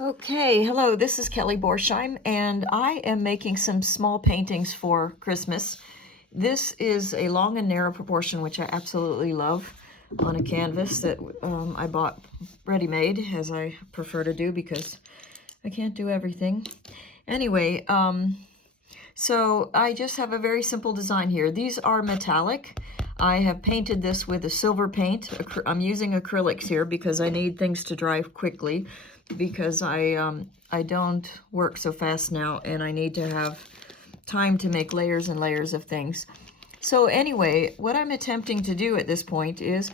Okay, hello, this is Kelly Borsheim, and I am making some small paintings for Christmas. This is a long and narrow proportion, which I absolutely love, on a canvas that I bought ready-made, as I prefer to do because I can't do everything. Anyway, so I just have a very simple design here. These are metallic. I have painted this with a silver paint. I'm using acrylics here because I need things to dry quickly, because I don't work so fast now and I need to have time to make layers and layers of things. So anyway, what I'm attempting to do at this point is,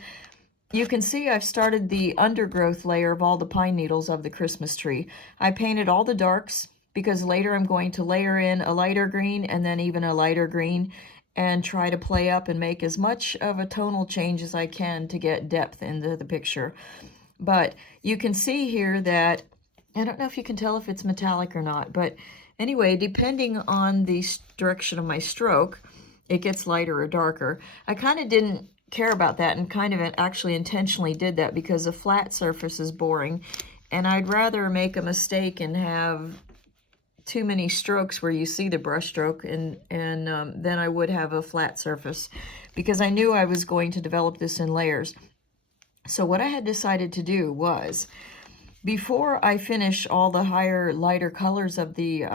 you can see I've started the undergrowth layer of all the pine needles of the Christmas tree. I painted all the darks because later I'm going to layer in a lighter green and then even a lighter green and try to play up and make as much of a tonal change as I can to get depth into the picture. But you can see here that, I don't know if you can tell if it's metallic or not, but anyway, depending on the direction of my stroke, it gets lighter or darker. I kind of didn't care about that and kind of actually intentionally did that because a flat surface is boring, and I'd rather make a mistake and have too many strokes where you see the brush stroke and then I would have a flat surface, because I knew I was going to develop this in layers. So what I had decided to do was, before I finish all the higher, lighter colors of the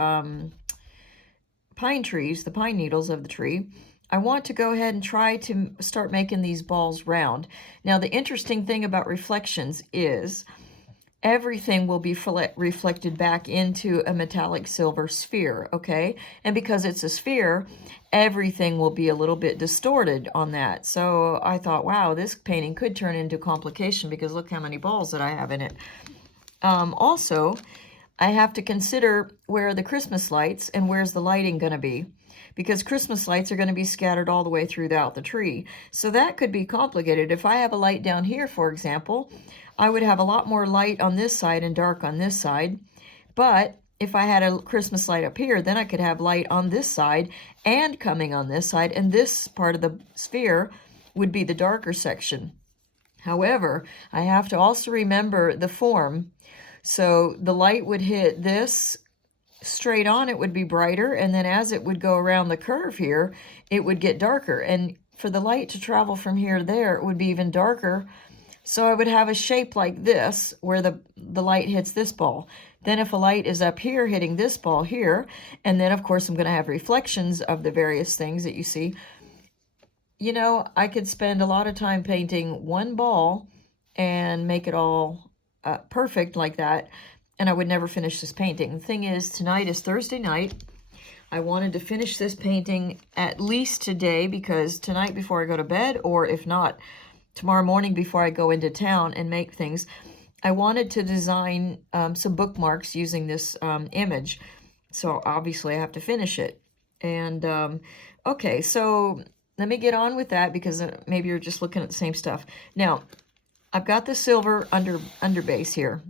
pine trees, the pine needles of the tree, I want to go ahead and try to start making these balls round. Now, the interesting thing about reflections is everything will be reflected back into a metallic silver sphere, okay? And because it's a sphere, everything will be a little bit distorted on that. So I thought, wow, this painting could turn into complication because look how many balls that I have in it. Also, I have to consider where are the Christmas lights and where's the lighting going to be, because Christmas lights are going to be scattered all the way throughout the tree. So that could be complicated. If I have a light down here, for example, I would have a lot more light on this side and dark on this side. But if I had a Christmas light up here, then I could have light on this side and coming on this side, and this part of the sphere would be the darker section. However, I have to also remember the form. So the light would hit this straight on, it would be brighter, and then as it would go around the curve here, it would get darker. And for the light to travel from here to there, it would be even darker. So I would have a shape like this, where the light hits this ball. Then if a light is up here hitting this ball here, and then of course I'm going to have reflections of the various things that you see. You know, I could spend a lot of time painting one ball and make it all perfect like that, and I would never finish this painting. The thing is, tonight is Thursday night. I wanted to finish this painting at least today, because tonight before I go to bed, or if not, tomorrow morning before I go into town and make things, I wanted to design some bookmarks using this image. So obviously I have to finish it. And okay, so let me get on with that, because maybe you're just looking at the same stuff. Now, I've got the silver underbase here.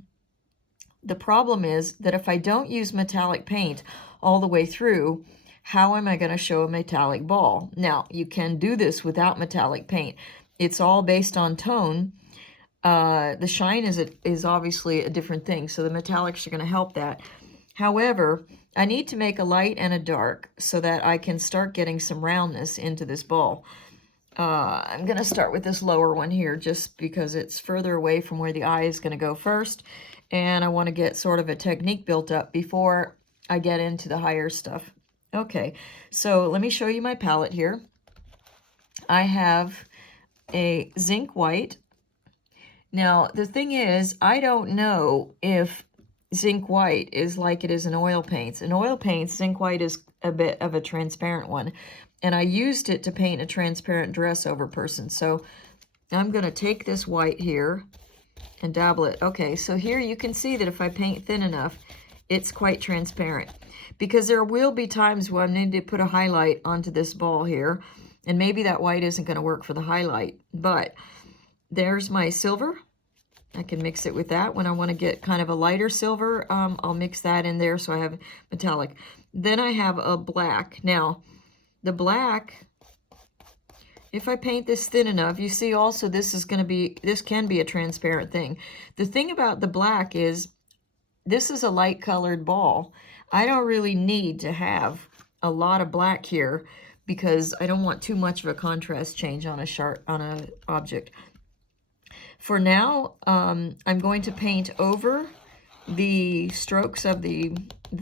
The problem is that if I don't use metallic paint all the way through, how am I going to show a metallic ball? Now, you can do this without metallic paint. It's all based on tone. The shine is obviously a different thing, so the metallics are going to help that. However, I need to make a light and a dark so that I can start getting some roundness into this ball. I'm going to start with this lower one here just because it's further away from where the eye is going to go first, and I want to get sort of a technique built up before I get into the higher stuff. Okay, so let me show you my palette here. I have a zinc white. Now, the thing is, I don't know if zinc white is like it is in oil paints. In oil paints, zinc white is a bit of a transparent one, and I used it to paint a transparent dress over person. So I'm going to take this white here and dabble it. Okay, so here you can see that if I paint thin enough, it's quite transparent, because there will be times where I need to put a highlight onto this ball here, and maybe that white isn't going to work for the highlight. But there's my silver. I can mix it with that. When I want to get kind of a lighter silver, I'll mix that in there so I have metallic. Then I have a black. Now, the black, if I paint this thin enough, you see also this can be a transparent thing. The thing about the black is this is a light colored ball. I don't really need to have a lot of black here because I don't want too much of a contrast change on a object. For now, I'm going to paint over the strokes of the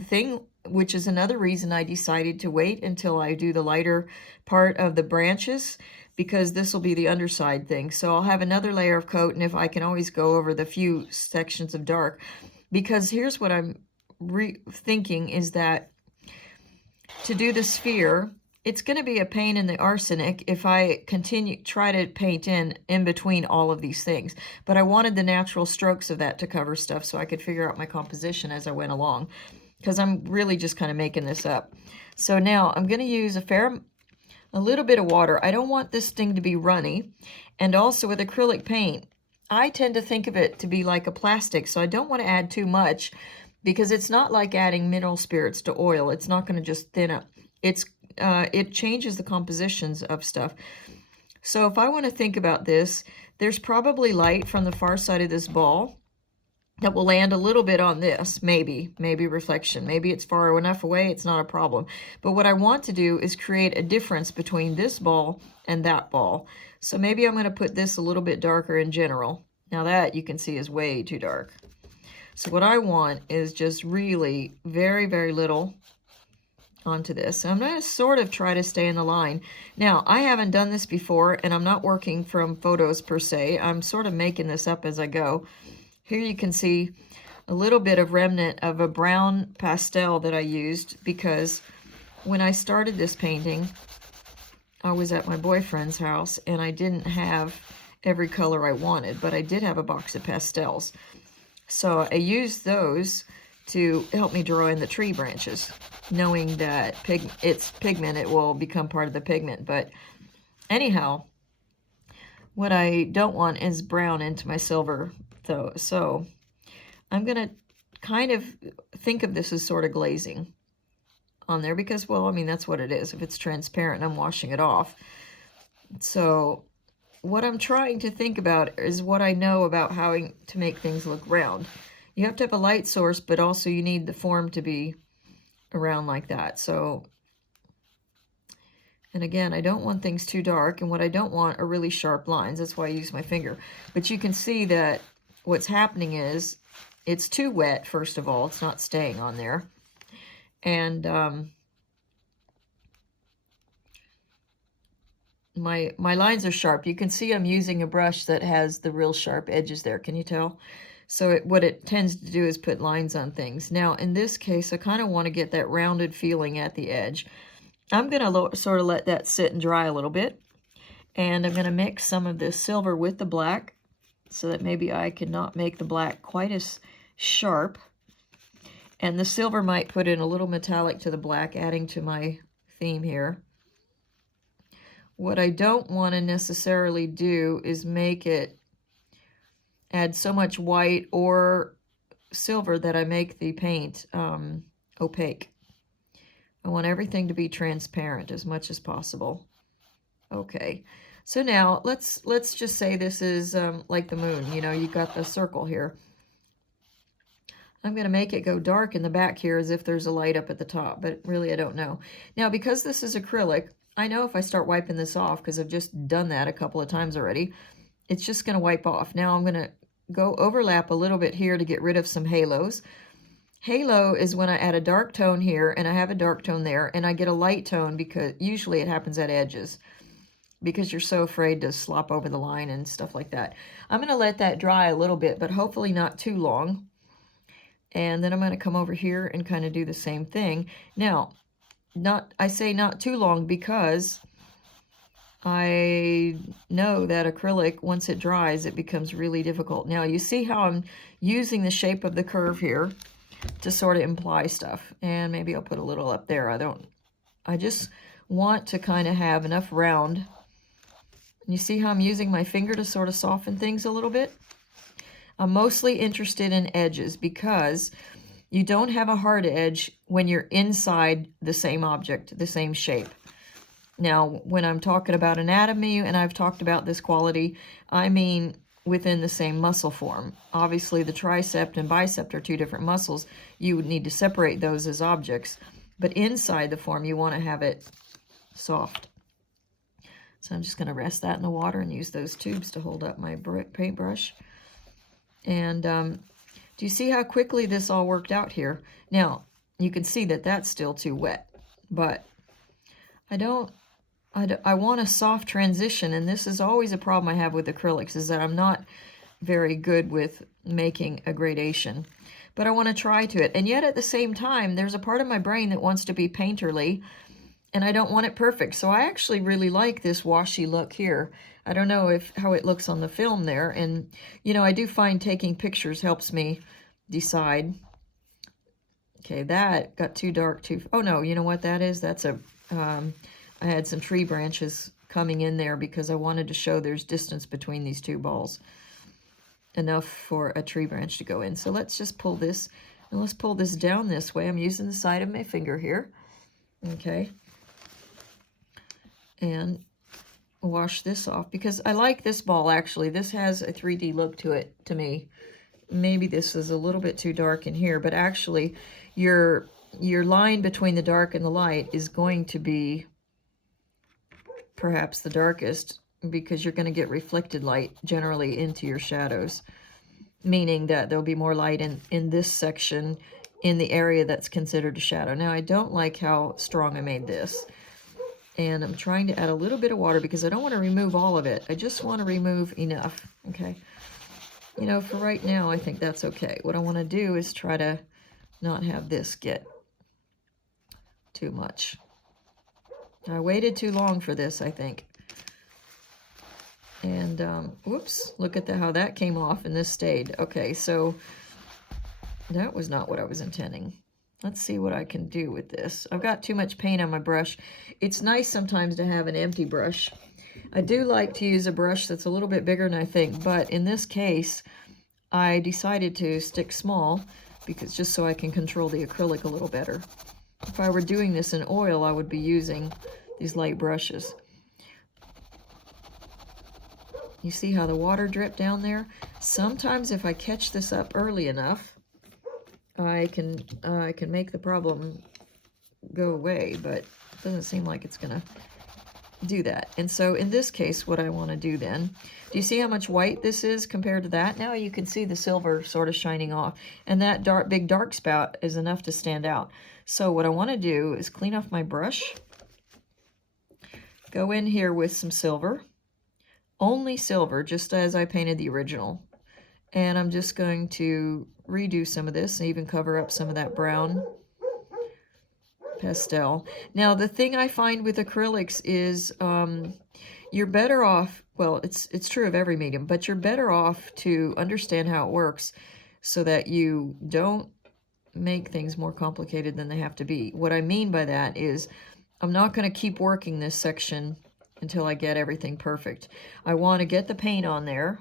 thing, which is another reason I decided to wait until I do the lighter part of the branches, because this will be the underside thing. So I'll have another layer of coat, and if I can always go over the few sections of dark, because here's what I'm thinking is that to do the sphere, it's going to be a pain in the arsenic if I try to paint in between all of these things. But I wanted the natural strokes of that to cover stuff so I could figure out my composition as I went along, because I'm really just kind of making this up. So now I'm going to use a little bit of water. I don't want this thing to be runny. And also with acrylic paint, I tend to think of it to be like a plastic, so I don't want to add too much, because it's not like adding mineral spirits to oil. It's not going to just thin up. It changes the compositions of stuff. So if I want to think about this, there's probably light from the far side of this ball that will land a little bit on this, maybe reflection. Maybe it's far enough away, it's not a problem. But what I want to do is create a difference between this ball and that ball. So maybe I'm going to put this a little bit darker in general. Now that you can see is way too dark. So what I want is just really very, very little onto this. So I'm going to sort of try to stay in the line. Now, I haven't done this before, and I'm not working from photos per se. I'm sort of making this up as I go. Here you can see a little bit of remnant of a brown pastel that I used, because when I started this painting, I was at my boyfriend's house, and I didn't have every color I wanted, but I did have a box of pastels. So I used those to help me draw in the tree branches, knowing that it's pigment, it will become part of the pigment. But anyhow, what I don't want is brown into my silver, though. So I'm going to kind of think of this as sort of glazing on there, because, well, I mean, that's what it is. If it's transparent, I'm washing it off. So what I'm trying to think about is what I know about how to make things look round. You have to have a light source, but also you need the form to be around like that. So, and again, I don't want things too dark, and what I don't want are really sharp lines. That's why I use my finger. But you can see that what's happening is it's too wet, first of all. It's not staying on there. And my lines are sharp. You can see I'm using a brush that has the real sharp edges there. Can you tell? So what it tends to do is put lines on things. Now, in this case, I kind of want to get that rounded feeling at the edge. I'm going to sort of let that sit and dry a little bit. And I'm going to mix some of this silver with the black so that maybe I could not make the black quite as sharp. And the silver might put in a little metallic to the black, adding to my theme here. What I don't want to necessarily do is make it add so much white or silver that I make the paint opaque. I want everything to be transparent as much as possible. Okay, so now let's just say this is like the moon. You know, you got the circle here. I'm going to make it go dark in the back here as if there's a light up at the top, but really I don't know. Now, because this is acrylic, I know if I start wiping this off, because I've just done that a couple of times already, it's just going to wipe off. Now I'm going to go overlap a little bit here to get rid of some halos. Halo is when I add a dark tone here, and I have a dark tone there, and I get a light tone, because usually it happens at edges, because you're so afraid to slop over the line and stuff like that. I'm going to let that dry a little bit, but hopefully not too long. And then I'm going to come over here and kind of do the same thing. Now, I say not too long because I know that acrylic, once it dries, it becomes really difficult. Now, you see how I'm using the shape of the curve here to sort of imply stuff. And maybe I'll put a little up there. I just want to kind of have enough round. You see how I'm using my finger to sort of soften things a little bit? I'm mostly interested in edges because you don't have a hard edge when you're inside the same object, the same shape. Now, when I'm talking about anatomy and I've talked about this quality, I mean within the same muscle form. Obviously, the tricep and bicep are two different muscles. You would need to separate those as objects. But inside the form, you want to have it soft. So I'm just going to rest that in the water and use those tubes to hold up my paintbrush. And do you see how quickly this all worked out here? Now, you can see that that's still too wet, but I want a soft transition, and this is always a problem I have with acrylics, is that I'm not very good with making a gradation. But I want to try to it. And yet at the same time, there's a part of my brain that wants to be painterly, and I don't want it perfect. So I actually really like this washy look here. I don't know how it looks on the film there. And, you know, I do find taking pictures helps me decide. Okay, that got too dark too. Oh, no, you know what that is? That's a... I had some tree branches coming in there because I wanted to show there's distance between these two balls. Enough for a tree branch to go in. So let's just pull this, and let's pull this down this way. I'm using the side of my finger here. Okay. And wash this off because I like this ball actually. This has a 3D look to it to me. Maybe this is a little bit too dark in here, but actually your line between the dark and the light is going to be perhaps the darkest because you're going to get reflected light generally into your shadows, meaning that there'll be more light in this section in the area that's considered a shadow. Now, I don't like how strong I made this, and I'm trying to add a little bit of water because I don't want to remove all of it. I just want to remove enough, okay? You know, for right now, I think that's okay. What I want to do is try to not have this get too much. I waited too long for this, I think. And, whoops, look at how that came off and this stayed. Okay, so that was not what I was intending. Let's see what I can do with this. I've got too much paint on my brush. It's nice sometimes to have an empty brush. I do like to use a brush that's a little bit bigger than I think, but in this case, I decided to stick small because just so I can control the acrylic a little better. If I were doing this in oil, I would be using these light brushes. You see how the water dripped down there? Sometimes if I catch this up early enough, I can make the problem go away, but it doesn't seem like it's gonna do that. And so in this case, what I want to do then, do you see how much white this is compared to that? Now you can see the silver sort of shining off, and that big dark spout is enough to stand out. So what I want to do is clean off my brush, go in here with some silver, only silver, just as I painted the original. And I'm just going to redo some of this and even cover up some of that brown pastel. Now, the thing I find with acrylics is you're better off, well, it's true of every medium, but you're better off to understand how it works so that you don't make things more complicated than they have to be. What I mean by that is I'm not going to keep working this section until I get everything perfect. I want to get the paint on there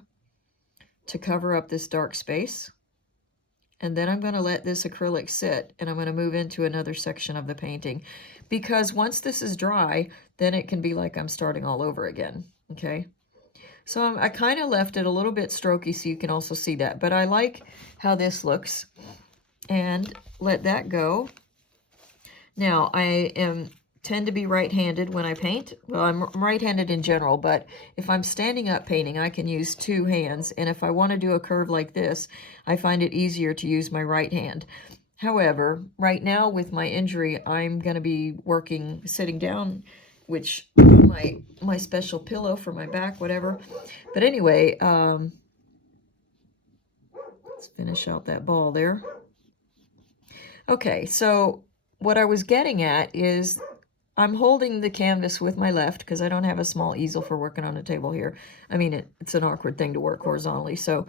to cover up this dark space. And then I'm going to let this acrylic sit, and I'm going to move into another section of the painting. Because once this is dry, then it can be like I'm starting all over again, okay? So I kind of left it a little bit strokey so you can also see that. But I like how this looks. And let that go. Now, I tend to be right-handed when I paint. Well, I'm right-handed in general, but if I'm standing up painting, I can use two hands. And if I want to do a curve like this, I find it easier to use my right hand. However, right now with my injury, I'm going to be working sitting down, which my special pillow for my back, whatever. But anyway, let's finish out that ball there. Okay, so what I was getting at is I'm holding the canvas with my left because I don't have a small easel for working on a table here. I mean, it's an awkward thing to work horizontally. So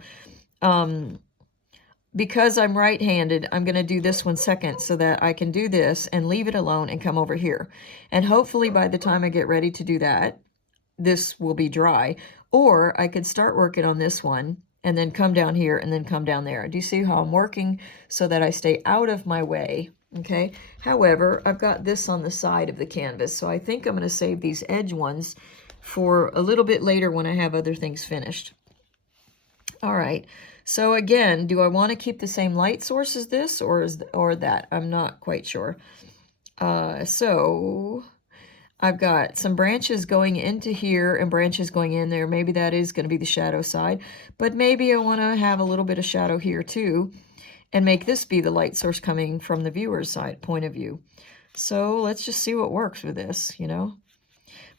because I'm right-handed, I'm going to do this one second so that I can do this and leave it alone and come over here. And hopefully by the time I get ready to do that, this will be dry. Or I could start working on this one and then come down here and then come down there. Do you see how I'm working so that I stay out of my way? Okay. However, I've got this on the side of the canvas, so I think I'm going to save these edge ones for a little bit later when I have other things finished. All right. So again, do I want to keep the same light source as this or that? I'm not quite sure. So I've got some branches going into here and branches going in there. Maybe that is going to be the shadow side, but maybe I want to have a little bit of shadow here too and make this be the light source coming from the viewer's side point of view. So let's just see what works with this, you know.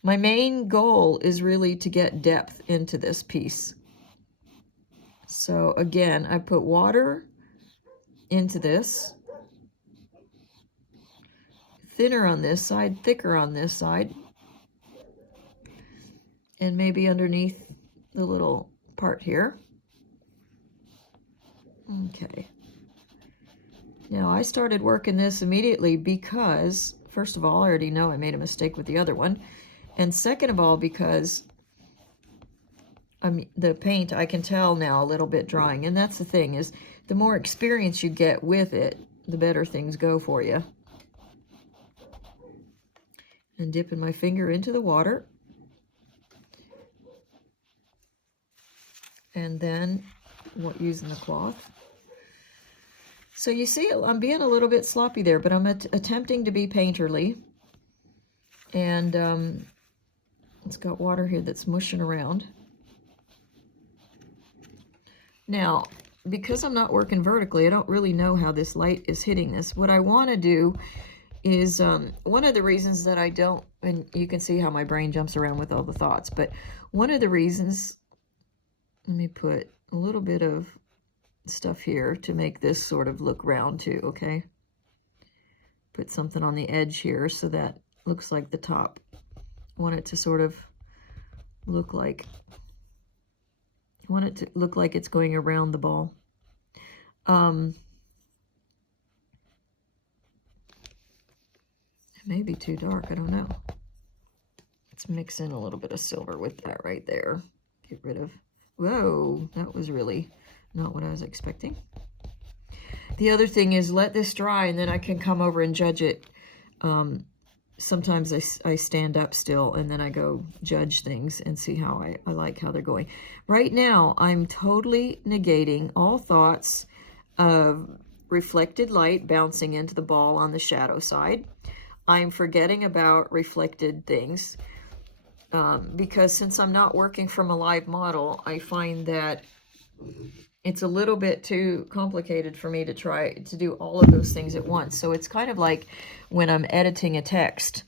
My main goal is really to get depth into this piece. So again, I put water into this, thinner on this side, thicker on this side, and maybe underneath the little part here. Okay. Now I started working this immediately because, first of all, I already know I made a mistake with the other one. And second of all, because the paint, I can tell now a little bit drying. And that's the thing, is the more experience you get with it, the better things go for you. And dipping my finger into the water. And then using the cloth. So you see, I'm being a little bit sloppy there, but I'm attempting to be painterly. And it's got water here that's mushing around. Now, because I'm not working vertically, I don't really know how this light is hitting this. What I want to do is, one of the reasons that I don't, and you can see how my brain jumps around with all the thoughts, but one of the reasons, let me put a little bit of stuff here to make this sort of look round too, okay? Put something on the edge here so that looks like the top. I want it to sort of look like, I want it to look like it's going around the ball. It may be too dark, I don't know. Let's mix in a little bit of silver with that right there. Get rid of, whoa, that was really not what I was expecting. The other thing is let this dry and then I can come over and judge it. Sometimes I stand up still and then I go judge things and see how I like how they're going. Right now, I'm totally negating all thoughts of reflected light bouncing into the ball on the shadow side. I'm forgetting about reflected things because since I'm not working from a live model, I find that it's a little bit too complicated for me to try to do all of those things at once. So it's kind of like when I'm editing a text.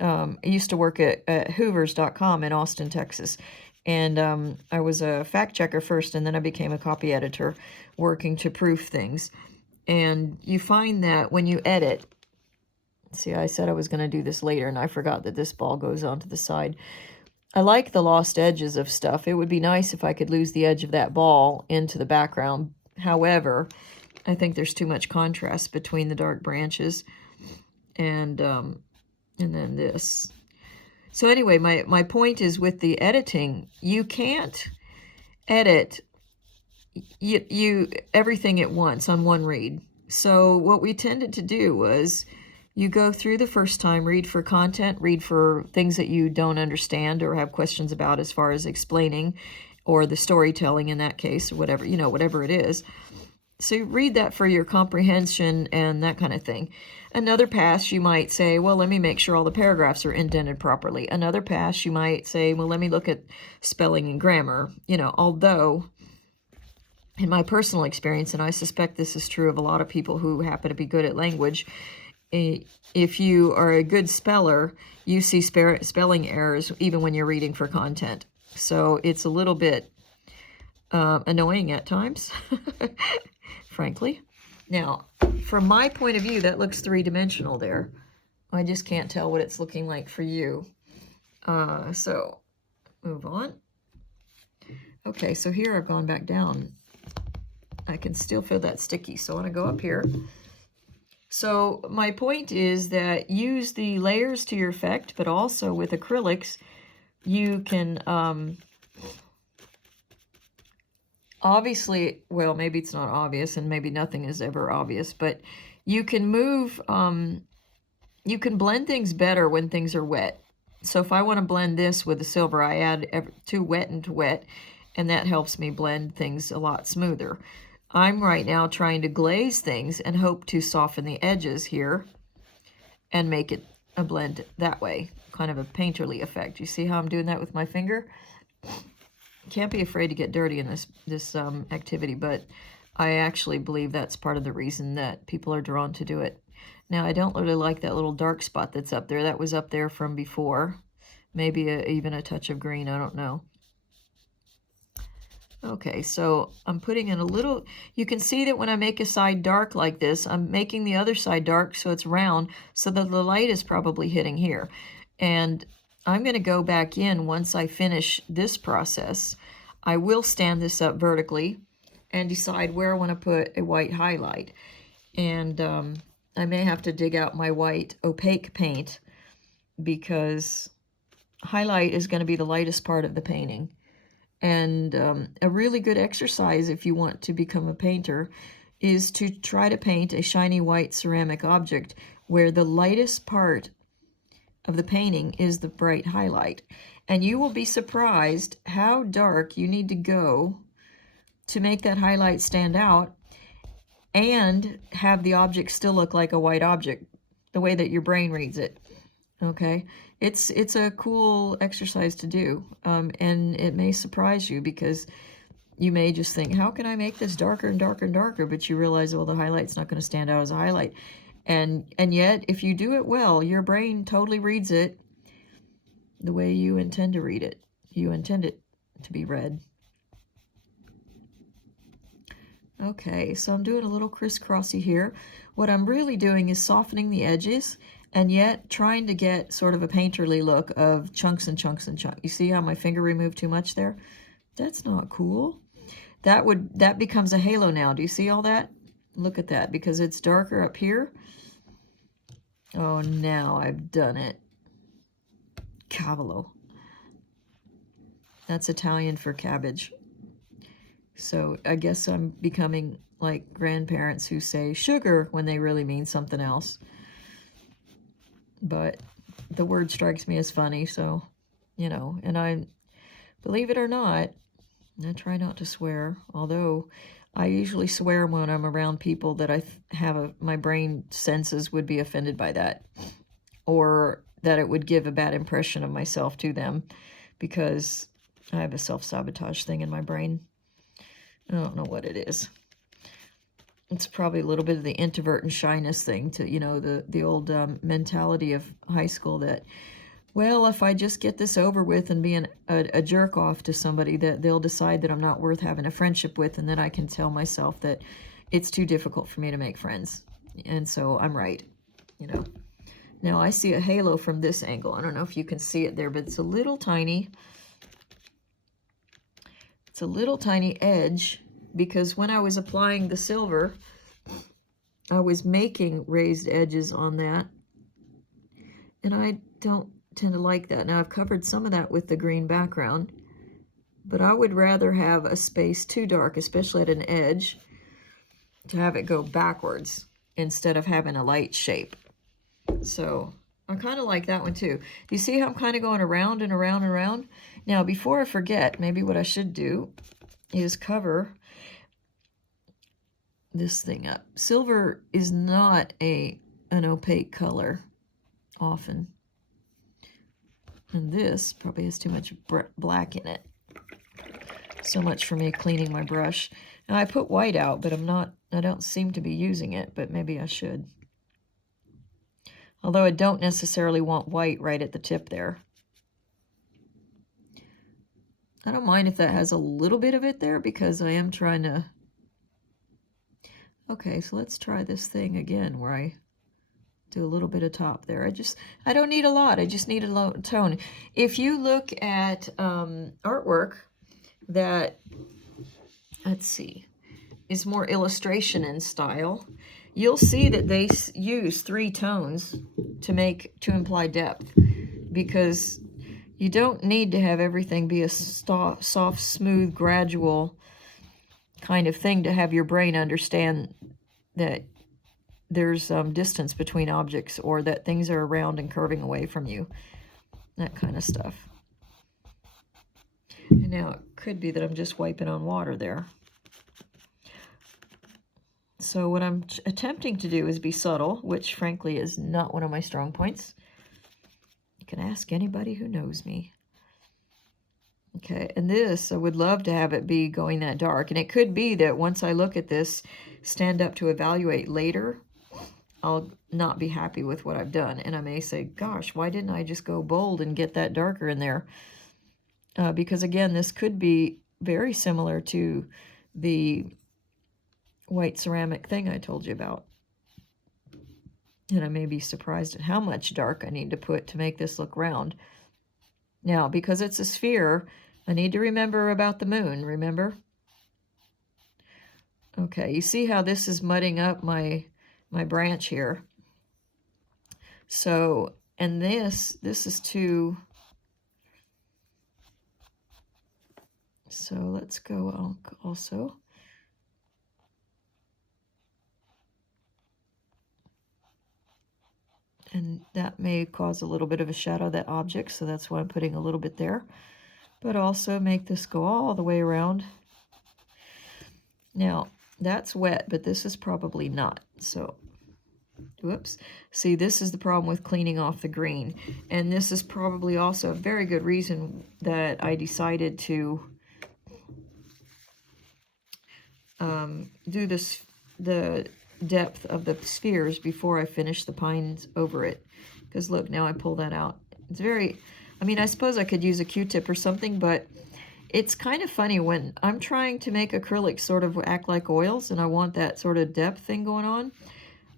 I used to work at hoovers.com in Austin, Texas. And I was a fact checker first, and then I became a copy editor working to proof things. And you find that when you edit, see, I said I was going to do this later, and I forgot that this ball goes onto the side. I like the lost edges of stuff. It would be nice if I could lose the edge of that ball into the background. However, I think there's too much contrast between the dark branches and then this. So anyway, my point is with the editing, you can't edit everything at once on one read. So what we tended to do was you go through the first time, read for content, read for things that you don't understand or have questions about as far as explaining or the storytelling in that case, or whatever, you know, whatever it is. So you read that for your comprehension and that kind of thing. Another pass, you might say, well, let me make sure all the paragraphs are indented properly. Another pass, you might say, well, let me look at spelling and grammar. You know, although in my personal experience, and I suspect this is true of a lot of people who happen to be good at language, if you are a good speller, you see spelling errors even when you're reading for content. So it's a little bit annoying at times, frankly. Now, from my point of view, that looks three-dimensional there. I just can't tell what it's looking like for you. So, move on. Okay, so here I've gone back down. I can still feel that sticky, so I want to go up here. So my point is that use the layers to your effect, but also with acrylics, you can obviously, well, maybe it's not obvious and maybe nothing is ever obvious, but you can move, you can blend things better when things are wet. So if I want to blend this with the silver, I add to wet and to wet, and that helps me blend things a lot smoother. I'm right now trying to glaze things and hope to soften the edges here and make it a blend that way, kind of a painterly effect. You see how I'm doing that with my finger? Can't be afraid to get dirty in this activity, but I actually believe that's part of the reason that people are drawn to do it. Now, I don't really like that little dark spot that's up there. That was up there from before. Maybe even a touch of green, I don't know. Okay, so I'm putting in a little, you can see that when I make a side dark like this, I'm making the other side dark so it's round, so that the light is probably hitting here. And I'm going to go back in once I finish this process. I will stand this up vertically and decide where I want to put a white highlight. And I may have to dig out my white opaque paint, because highlight is going to be the lightest part of the painting. And a really good exercise if you want to become a painter is to try to paint a shiny white ceramic object where the lightest part of the painting is the bright highlight. And you will be surprised how dark you need to go to make that highlight stand out and have the object still look like a white object, the way that your brain reads it. Okay, it's a cool exercise to do, and it may surprise you, because you may just think, how can I make this darker and darker and darker? But you realize, well, the highlight's not going to stand out as a highlight. And yet, if you do it well, your brain totally reads it the way you intend to read it. You intend it to be read. Okay, so I'm doing a little crisscrossy here. What I'm really doing is softening the edges, and yet trying to get sort of a painterly look of chunks and chunks and chunks. You see how my finger removed too much there? That's not cool. That becomes a halo now. Do you see all that? Look at that, because it's darker up here. Oh, now I've done it. Cavolo. That's Italian for cabbage. So I guess I'm becoming like grandparents who say sugar when they really mean something else. But the word strikes me as funny, so, you know, and I, believe it or not, I try not to swear, although I usually swear when I'm around people that I have my brain senses would be offended by that, or that it would give a bad impression of myself to them, because I have a self-sabotage thing in my brain. I don't know what it is. It's probably a little bit of the introvert and shyness thing, to, you know, the old mentality of high school that, well, if I just get this over with and be a jerk off to somebody, that they'll decide that I'm not worth having a friendship with, and then I can tell myself that it's too difficult for me to make friends. And so I'm right, you know. Now I see a halo from this angle. I don't know if you can see it there, but it's a little tiny. It's a little tiny edge, because when I was applying the silver, I was making raised edges on that, and I don't tend to like that. Now I've covered some of that with the green background, but I would rather have a space too dark, especially at an edge, to have it go backwards instead of having a light shape. So I kind of like that one too. You see how I'm kind of going around and around and around? Now, before I forget, maybe what I should do is cover this thing up. Silver is not an opaque color often. And this probably has too much black in it. So much for me cleaning my brush. Now I put white out, but I don't seem to be using it, but maybe I should. Although I don't necessarily want white right at the tip there. I don't mind if that has a little bit of it there, because I am trying to... Okay, so let's try this thing again where I do a little bit of top there. I don't need a lot. I just need a low tone. If you look at artwork that, let's see, is more illustration in style, you'll see that they use 3 tones to imply depth, because you don't need to have everything be a soft, smooth, gradual kind of thing to have your brain understand that there's distance between objects, or that things are around and curving away from you, that kind of stuff. Now, it could be that I'm just wiping on water there. So what I'm attempting to do is be subtle, which frankly is not one of my strong points. You can ask anybody who knows me. Okay, and this, I would love to have it be going that dark. And it could be that once I look at this, stand up to evaluate later, I'll not be happy with what I've done. And I may say, gosh, why didn't I just go bold and get that darker in there? Because again, this could be very similar to the white ceramic thing I told you about. And I may be surprised at how much dark I need to put to make this look round. Now, because it's a sphere, I need to remember about the moon, remember? Okay, you see how this is mudding up my branch here. So, and this is too... So let's go also. And that may cause a little bit of a shadow of that object, so that's why I'm putting a little bit there. But also make this go all the way around. Now, that's wet, but this is probably not. So, whoops. See, this is the problem with cleaning off the green. And this is probably also a very good reason that I decided to do the depth of the spheres before I finish the pines over it. Because look, now I pull that out. It's very, I mean, I suppose I could use a Q-tip or something, but it's kind of funny when I'm trying to make acrylics sort of act like oils and I want that sort of depth thing going on.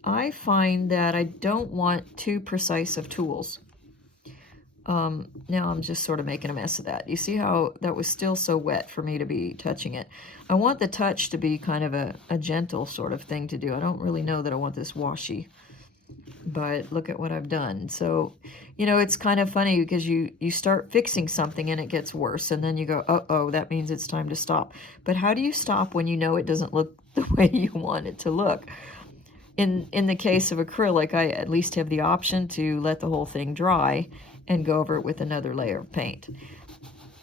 I find that I don't want too precise of tools. Now I'm just sort of making a mess of that. You see how that was still so wet for me to be touching it. I want the touch to be kind of a gentle sort of thing to do. I don't really know that I want this washy, but look at what I've done. So, you know, it's kind of funny because you start fixing something and it gets worse, and then you go, uh-oh, that means it's time to stop. But how do you stop when you know it doesn't look the way you want it to look? In the case of acrylic, I at least have the option to let the whole thing dry and go over it with another layer of paint.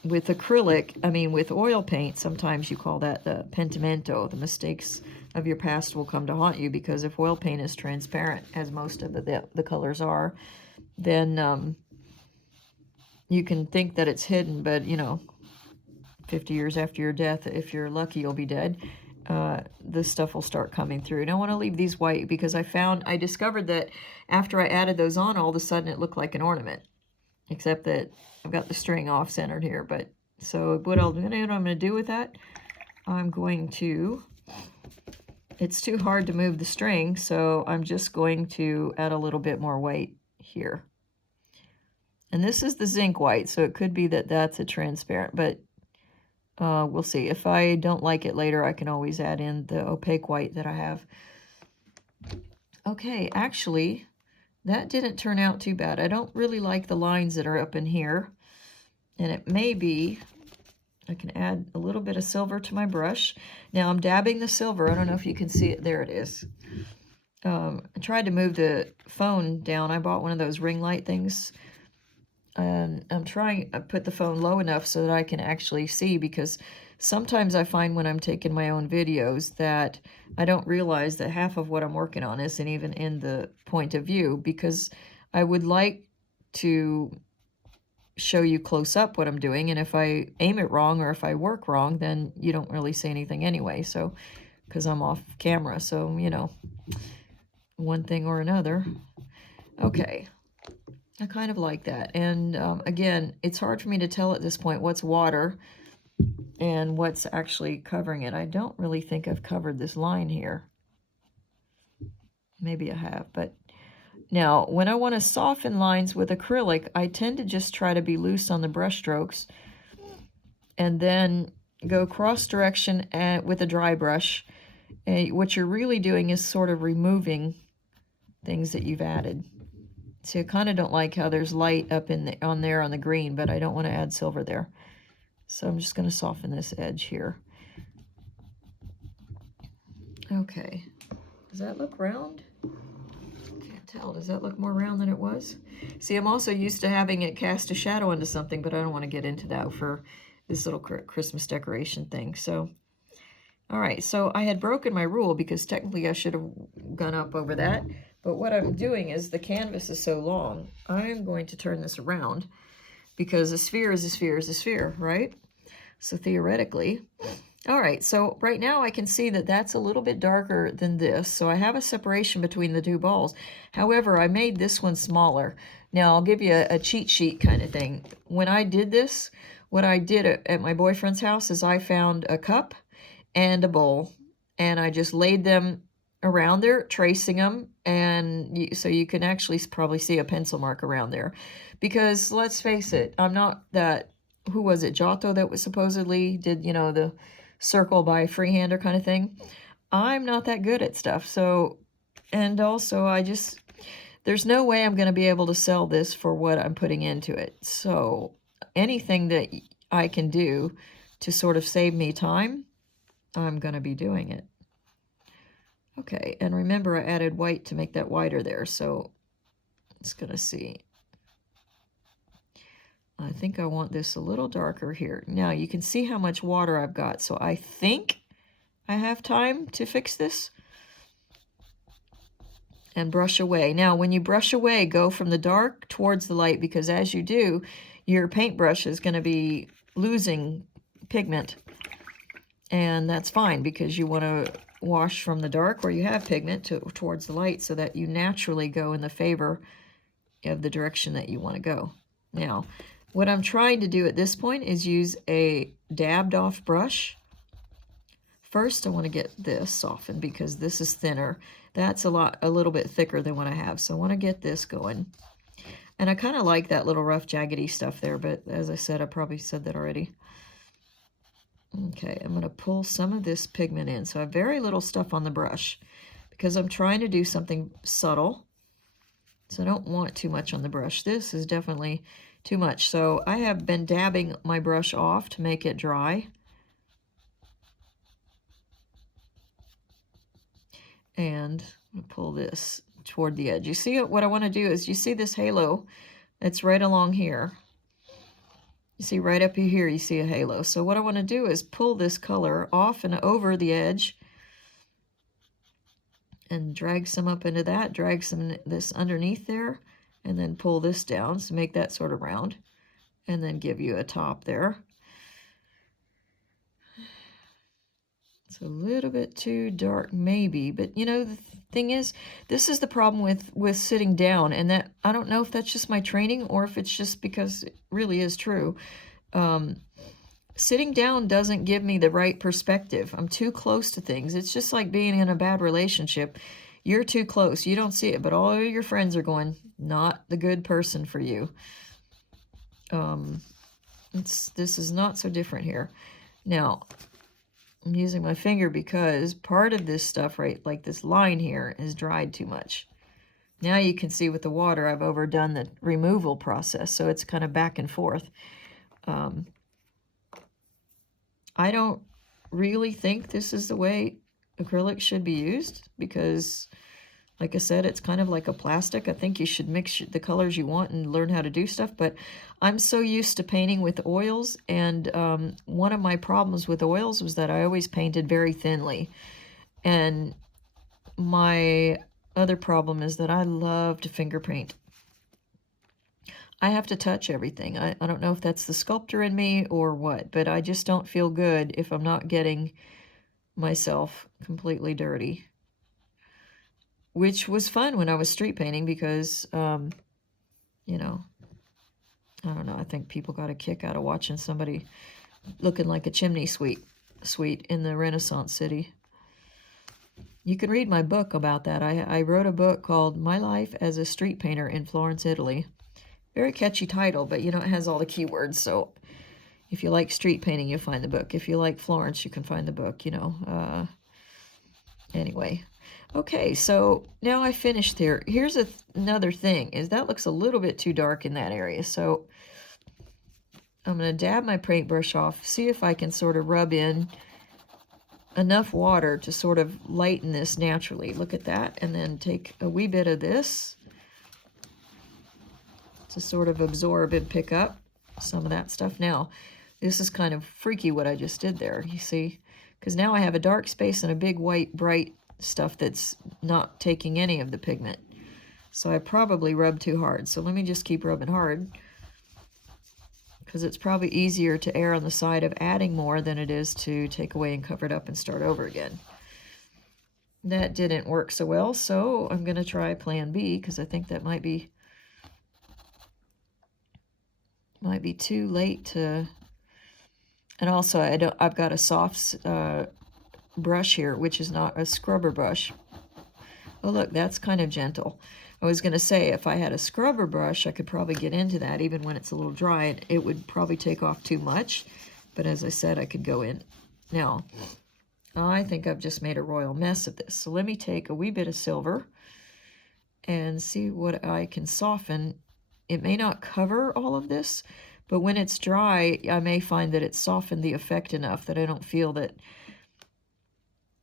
With acrylic, I mean with oil paint, sometimes you call that the pentimento. The mistakes of your past will come to haunt you, because if oil paint is transparent, as most of the colors are, then you can think that it's hidden, but you know, 50 years after your death, if you're lucky, you'll be dead. This stuff will start coming through. And I want to leave these white because I discovered that after I added those on, all of a sudden it looked like an ornament. Except that I've got the string off-centered here. But so what I'm going to do with that, I'm going to, it's too hard to move the string, so I'm just going to add a little bit more white here. And this is the zinc white, so it could be that that's a transparent, but we'll see. If I don't like it later, I can always add in the opaque white that I have. Okay, actually, that didn't turn out too bad. I don't really like the lines that are up in here. And it may be, I can add a little bit of silver to my brush. Now I'm dabbing the silver. I don't know if you can see it. There it is. I tried to move the phone down. I bought one of those ring light things. And I'm trying to put the phone low enough so that I can actually see, because sometimes I find when I'm taking my own videos that I don't realize that half of what I'm working on isn't even in the point of view, because I would like to show you close up what I'm doing, and if I aim it wrong or if I work wrong, then you don't really see anything anyway, so, because I'm off camera, so, you know, one thing or another. Okay. I kind of like that. And again, it's hard for me to tell at this point what's water and what's actually covering it. I don't really think I've covered this line here. Maybe I have, but now when I want to soften lines with acrylic, I tend to just try to be loose on the brush strokes and then go cross direction with a dry brush. What you're really doing is sort of removing things that you've added. See, I kind of don't like how there's light up on the green, but I don't want to add silver there. So I'm just going to soften this edge here. Okay. Does that look round? Can't tell. Does that look more round than it was? See, I'm also used to having it cast a shadow into something, but I don't want to get into that for this little Christmas decoration thing. So, all right, so I had broken my rule because technically I should have gone up over that. But what I'm doing is the canvas is so long, I'm going to turn this around because a sphere is a sphere is a sphere, right? So theoretically, all right, so right now I can see that that's a little bit darker than this. So I have a separation between the two balls. However, I made this one smaller. Now I'll give you a cheat sheet kind of thing. When I did this, what I did at my boyfriend's house is I found a cup and a bowl, and I just laid them around there, tracing them, and so you can actually probably see a pencil mark around there. Because let's face it, I'm not that, who was it, Giotto, that was supposedly did, you know, the circle by freehander kind of thing. I'm not that good at stuff. So, and also there's no way I'm going to be able to sell this for what I'm putting into it. So anything that I can do to sort of save me time, I'm going to be doing it. Okay, and remember I added white to make that wider there, so it's going to see. I think I want this a little darker here. Now you can see how much water I've got, so I think I have time to fix this. And brush away. Now when you brush away, go from the dark towards the light, because as you do, your paintbrush is going to be losing pigment. And that's fine, because you want to wash from the dark where you have pigment towards the light, so that you naturally go in the favor of the direction that you want to go. Now, what I'm trying to do at this point is use a dabbed off brush. First, I want to get this softened because this is thinner. That's a little bit thicker than what I have. So I want to get this going. And I kind of like that little rough jaggedy stuff there, but as I said, I probably said that already. Okay, I'm going to pull some of this pigment in. So I have very little stuff on the brush because I'm trying to do something subtle. So I don't want too much on the brush. This is definitely too much. So I have been dabbing my brush off to make it dry. And pull this toward the edge. You see what I want to do is, you see this halo? It's right along here. You see right up here, you see a halo. So what I want to do is pull this color off and over the edge and drag some up into that, drag some this underneath there, and then pull this down to make that sort of round, and then give you a top there. It's a little bit too dark maybe, but you know, the thing is, this is the problem with sitting down, and that, I don't know if that's just my training or if it's just because it really is true. Sitting down doesn't give me the right perspective. I'm too close to things. It's just like being in a bad relationship. You're too close. You don't see it, but all your friends are going, not the good person for you. This is not so different here. Now, I'm using my finger because part of this stuff, right, like this line here, is dried too much. Now you can see with the water, I've overdone the removal process, so it's kind of back and forth. I don't really think this is the way acrylic should be used because, like I said, it's kind of like a plastic. I think you should mix the colors you want and learn how to do stuff, but I'm so used to painting with oils, and one of my problems with oils was that I always painted very thinly. And my other problem is that I love to finger paint. I have to touch everything. I don't know if that's the sculptor in me or what, but I just don't feel good if I'm not getting myself completely dirty. Which was fun when I was street painting because, you know, I don't know, I think people got a kick out of watching somebody looking like a chimney sweep in the Renaissance city. You can read my book about that. I wrote a book called My Life as a Street Painter in Florence, Italy. Very catchy title, but you know, it has all the keywords. So if you like street painting, you'll find the book. If you like Florence, you can find the book, you know. Anyway. Okay, so now I finished here. Here's another thing, is that looks a little bit too dark in that area. So I'm going to dab my paintbrush off, see if I can sort of rub in enough water to sort of lighten this naturally. Look at that. And then take a wee bit of this to sort of absorb and pick up some of that stuff. Now, This is kind of freaky what I just did there, you see? Because now I have a dark space and a big white bright stuff that's not taking any of the pigment. So I probably rubbed too hard. So let me just keep rubbing hard, because it's probably easier to err on the side of adding more than it is to take away and cover it up and start over again. That didn't work so well, so I'm going to try plan B, because I think that might be too late to... And also, I've got a soft brush here, which is not a scrubber brush. Oh, look, that's kind of gentle. I was going to say, if I had a scrubber brush, I could probably get into that even when it's a little dry. And it would probably take off too much. But as I said, I could go in. Now, I think I've just made a royal mess of this. So let me take a wee bit of silver and see what I can soften. It may not cover all of this, but when it's dry, I may find that it's softened the effect enough that I don't feel that...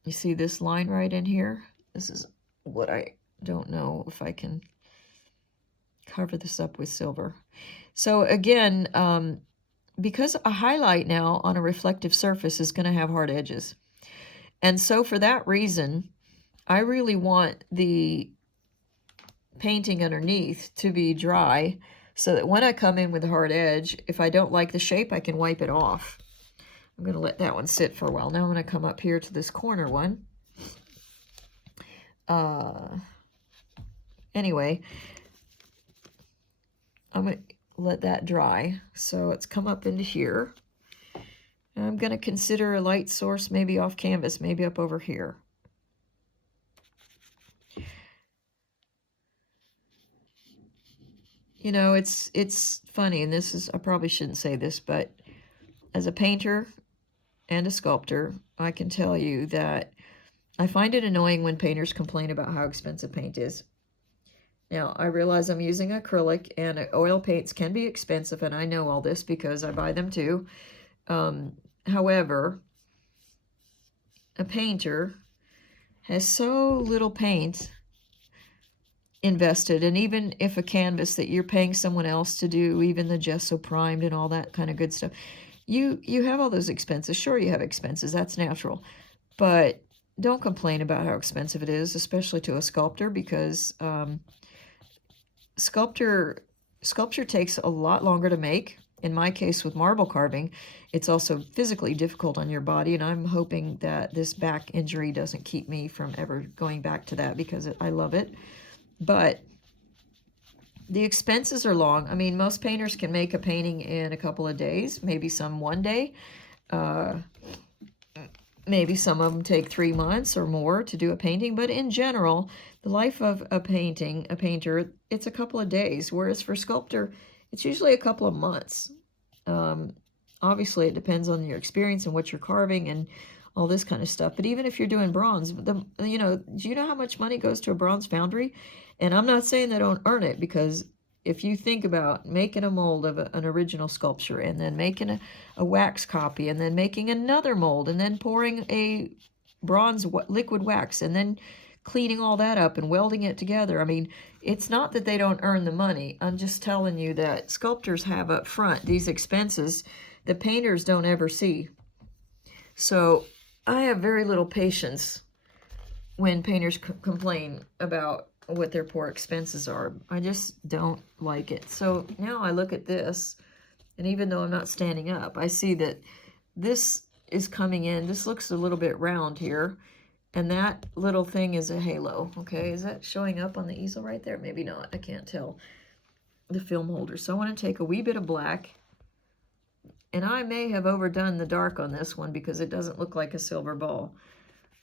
You see this line right in here? This is what I don't know if I can cover this up with silver. So again, because a highlight now on a reflective surface is going to have hard edges. And so for that reason, I really want the painting underneath to be dry, so that when I come in with a hard edge, if I don't like the shape, I can wipe it off. I'm going to let that one sit for a while. Now I'm going to come up here to this corner one. Anyway, I'm going to let that dry. So it's come up into here. And I'm going to consider a light source maybe off canvas, maybe up over here. You know, it's funny, and this is, I probably shouldn't say this, but as a painter and a sculptor, I can tell you that I find it annoying when painters complain about how expensive paint is. Now, I realize I'm using acrylic, and oil paints can be expensive, and I know all this because I buy them too. However, a painter has so little paint invested, and even if a canvas that you're paying someone else to do, even the gesso primed and all that kind of good stuff, you have all those expenses. Sure, you have expenses, that's natural, but don't complain about how expensive it is, especially to a sculptor, because sculpture takes a lot longer to make. In my case with marble carving, it's also physically difficult on your body, and I'm hoping that this back injury doesn't keep me from ever going back to that, because I love it. But the expenses are long. I mean, most painters can make a painting in a couple of days, maybe some one day. Maybe some of them take 3 months or more to do a painting. But in general, the life of a painter, it's a couple of days. Whereas for sculptor, it's usually a couple of months. Obviously, it depends on your experience and what you're carving and all this kind of stuff. But even if you're doing bronze, do you know how much money goes to a bronze foundry? And I'm not saying they don't earn it, because if you think about making a mold of an original sculpture, and then making a wax copy, and then making another mold, and then pouring a bronze liquid wax, and then cleaning all that up and welding it together. I mean, it's not that they don't earn the money. I'm just telling you that sculptors have up front these expenses that painters don't ever see. So I have very little patience when painters complain about what their poor expenses are. I just don't like it. So now I look at this, and even though I'm not standing up, I see that this is coming in. This looks a little bit round here, and that little thing is a halo. Okay, is that showing up on the easel right there? Maybe not. I can't tell. The film holder. So I want to take a wee bit of black, and I may have overdone the dark on this one because it doesn't look like a silver ball,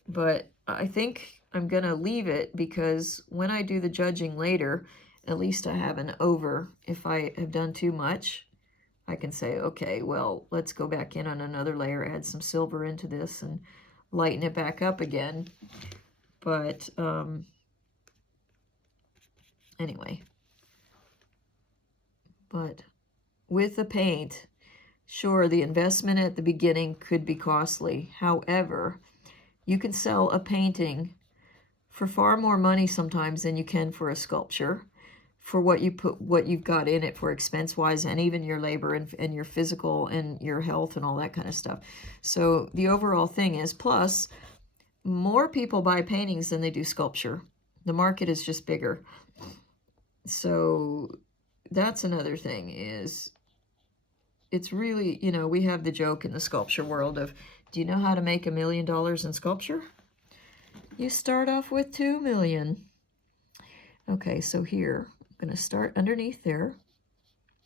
but I think I'm going to leave it, because when I do the judging later, at least I have an over. If I have done too much, I can say, okay, well, let's go back in on another layer, add some silver into this, and lighten it back up again. But anyway, but with the paint, sure, the investment at the beginning could be costly. However, you can sell a painting for far more money sometimes than you can for a sculpture. for what you've got in it for expense wise, and even your labor and your physical and your health and all that kind of stuff. So the overall thing is, plus more people buy paintings than they do sculpture. The market is just bigger. So that's another thing, is it's really, you know, we have the joke in the sculpture world of, do you know how to make $1 million in sculpture? You start off with 2 million. Okay, so here, I'm going to start underneath there,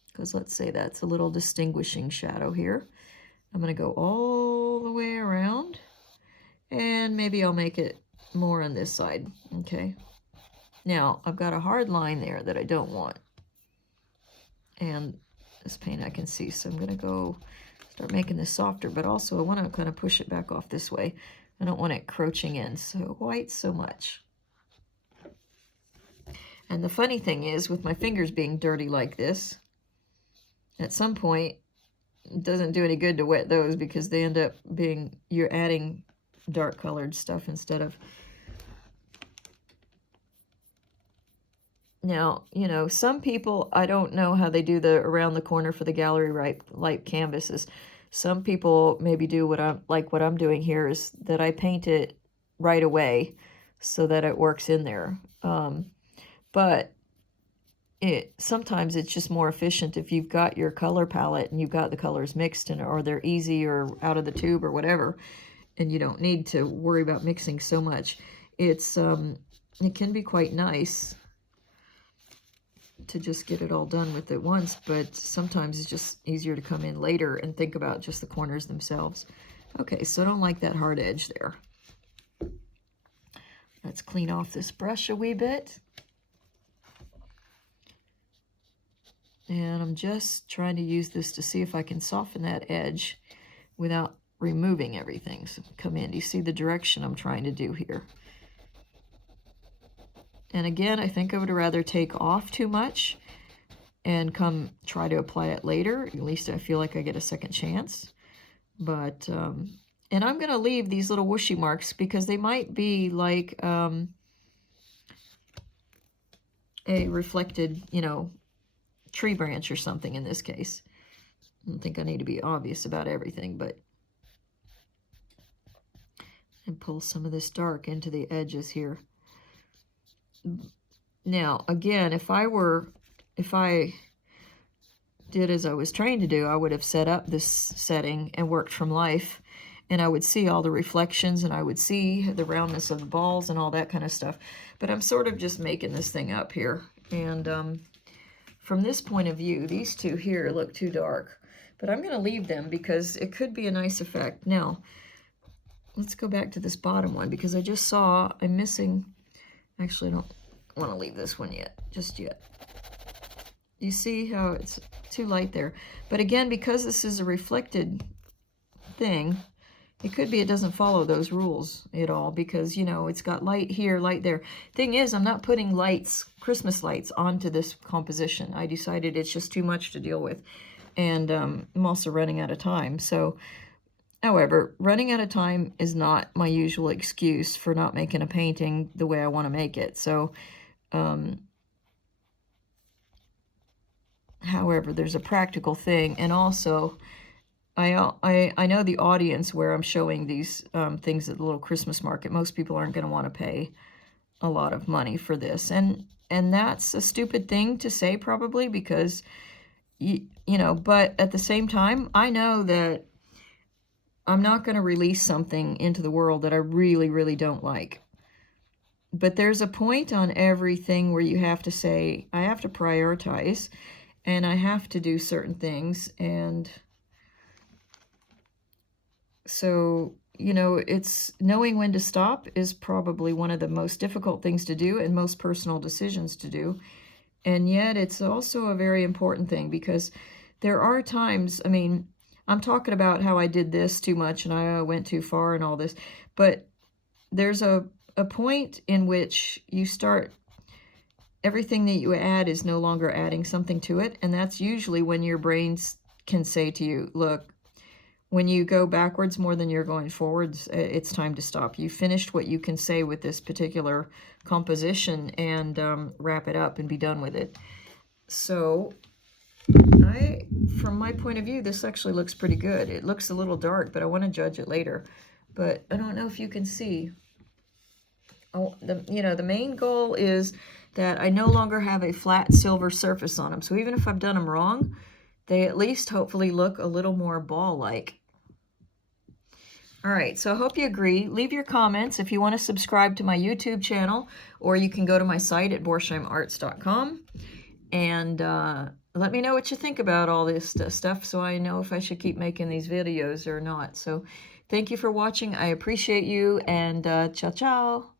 because let's say that's a little distinguishing shadow here. I'm going to go all the way around, and maybe I'll make it more on this side, okay? Now, I've got a hard line there that I don't want. And this paint I can see, so I'm going to go start making this softer, but also I want to kind of push it back off this way. I don't want it encroaching in so quite so much. And the funny thing is, with my fingers being dirty like this, at some point, it doesn't do any good to wet those, because they end up being, you're adding dark colored stuff instead of. Now, you know, some people, I don't know how they do the around the corner for the gallery light canvases. Some people maybe do what I'm doing here, is that I paint it right away so that it works in there. But sometimes it's just more efficient if you've got your color palette and you've got the colors mixed, or they're easy or out of the tube or whatever, and you don't need to worry about mixing so much. It can be quite nice to just get it all done with it once, but sometimes it's just easier to come in later and think about just the corners themselves. Okay, so I don't like that hard edge there. Let's clean off this brush a wee bit. And I'm just trying to use this to see if I can soften that edge without removing everything. So come in, do you see the direction I'm trying to do here? And again, I think I would rather take off too much and come try to apply it later. At least I feel like I get a second chance. But, and I'm going to leave these little whooshy marks, because they might be like a reflected, you know, tree branch or something in this case. I don't think I need to be obvious about everything, but. And pull some of this dark into the edges here. Now, again, if I did as I was trained to do, I would have set up this setting and worked from life, and I would see all the reflections, and I would see the roundness of the balls and all that kind of stuff. But I'm sort of just making this thing up here. And from this point of view, these two here look too dark, but I'm going to leave them because it could be a nice effect. Now, let's go back to this bottom one, because I just saw I'm missing. Actually, I don't want to leave this one just yet. You see how it's too light there. But again, because this is a reflected thing, it could be it doesn't follow those rules at all, because, you know, it's got light here, light there. Thing is, I'm not putting lights, Christmas lights, onto this composition. I decided it's just too much to deal with. And I'm also running out of time. So, however, running out of time is not my usual excuse for not making a painting the way I want to make it. So, however, there's a practical thing. And also, I know the audience where I'm showing these things at the little Christmas market. Most people aren't going to want to pay a lot of money for this. And that's a stupid thing to say, probably, because, you know, but at the same time, I know that I'm not going to release something into the world that I really, really don't like. But there's a point on everything where you have to say, I have to prioritize, and I have to do certain things. And so, you know, it's knowing when to stop is probably one of the most difficult things to do and most personal decisions to do. And yet it's also a very important thing, because there are times, I mean, I'm talking about how I did this too much and I went too far and all this, but there's a point in which you start, everything that you add is no longer adding something to it, and that's usually when your brains can say to you, look, when you go backwards more than you're going forwards, it's time to stop. You finished what you can say with this particular composition, and wrap it up and be done with it. So from my point of view, this actually looks pretty good. It looks a little dark, but I want to judge it later. But I don't know if you can see. Oh, the main goal is that I no longer have a flat silver surface on them. So even if I've done them wrong, they at least hopefully look a little more ball-like. All right, so I hope you agree. Leave your comments if you want to subscribe to my YouTube channel, or you can go to my site at borsheimarts.com and let me know what you think about all this stuff, so I know if I should keep making these videos or not. So thank you for watching. I appreciate you, and ciao, ciao.